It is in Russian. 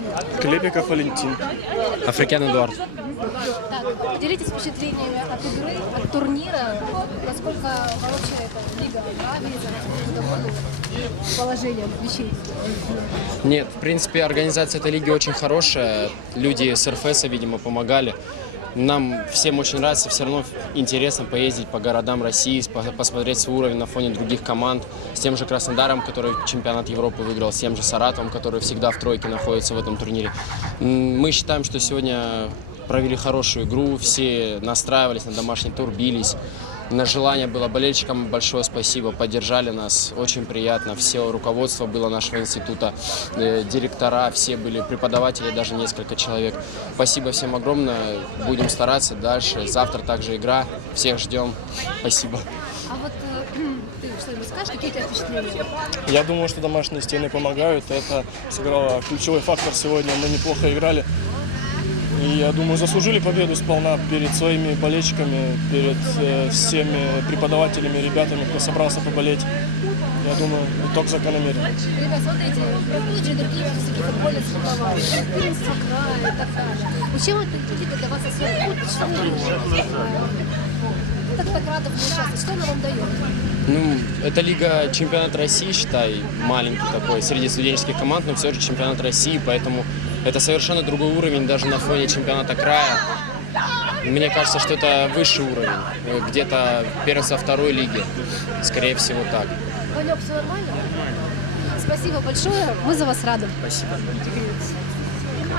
имя? Клепиков Валентин. Африкян Эдуард. Так, поделитесь впечатлениями от игры, от турнира. Насколько вообще эта лига нравится, положением вещей? Нет, в принципе, организация этой лиги очень хорошая. Люди с РФС, видимо, помогали. Нам всем очень нравится, все равно интересно поездить по городам России, посмотреть свой уровень на фоне других команд. С тем же Краснодаром, который чемпионат Европы выиграл, с тем же Саратовом, который всегда в тройке находится в этом турнире. Мы считаем, что сегодня провели хорошую игру, все настраивались на домашний тур, бились. На желание было болельщикам большое спасибо, поддержали нас, очень приятно. Все руководство было нашего института, директора, все были, преподаватели, даже несколько человек. Спасибо всем огромное, будем стараться дальше. Завтра также игра, всех ждем. Спасибо. А вот ты что-нибудь скажешь, какие у тебя впечатления? Я думаю, что домашние стены помогают. Это сыграло ключевой фактор сегодня. Мы неплохо играли. И, я думаю, заслужили победу сполна перед своими болельщиками, перед всеми преподавателями, ребятами, кто собрался поболеть. Я думаю, итог закономерен. Ребят, смотрите, приходят другие физики футбольные соревнования, первенство края и так далее. Чем эта лига для вас особенно? Так рада участвовать. Что она вам дает? Ну, это лига чемпионат России, считай, маленький такой, среди студенческих команд, но все же чемпионат России, поэтому это совершенно другой уровень даже на фоне чемпионата края. Мне кажется, что это высший уровень, где-то первенство второй лиги, скорее всего так. Ванек, все нормально? Спасибо большое, мы за вас рады. Спасибо.